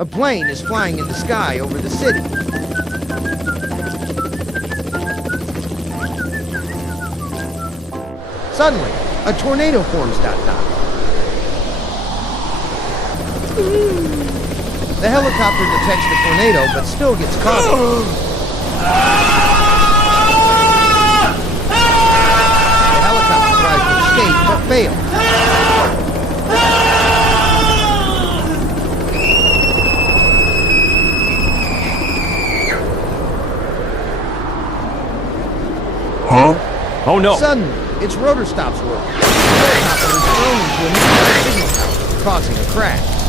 A plane is flying in the sky over the city. Suddenly, a tornado forms. The helicopter detects the tornado but still gets caught. The helicopter tries to escape but fails. Huh? Oh no! Suddenly, its rotor stops working. The helicopter is thrown into a nearby signal tower, causing a crash.